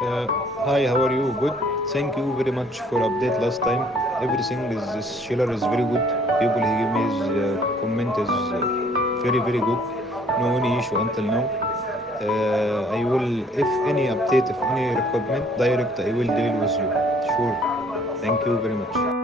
Uh, Hi, how are you? Good. Thank you very much for update last time. Everything is this Schiller is very good. People he give me his comment is very good. No any issue until now. I will, if any update, if any requirement direct, I will deal with you. Sure. Thank you very much.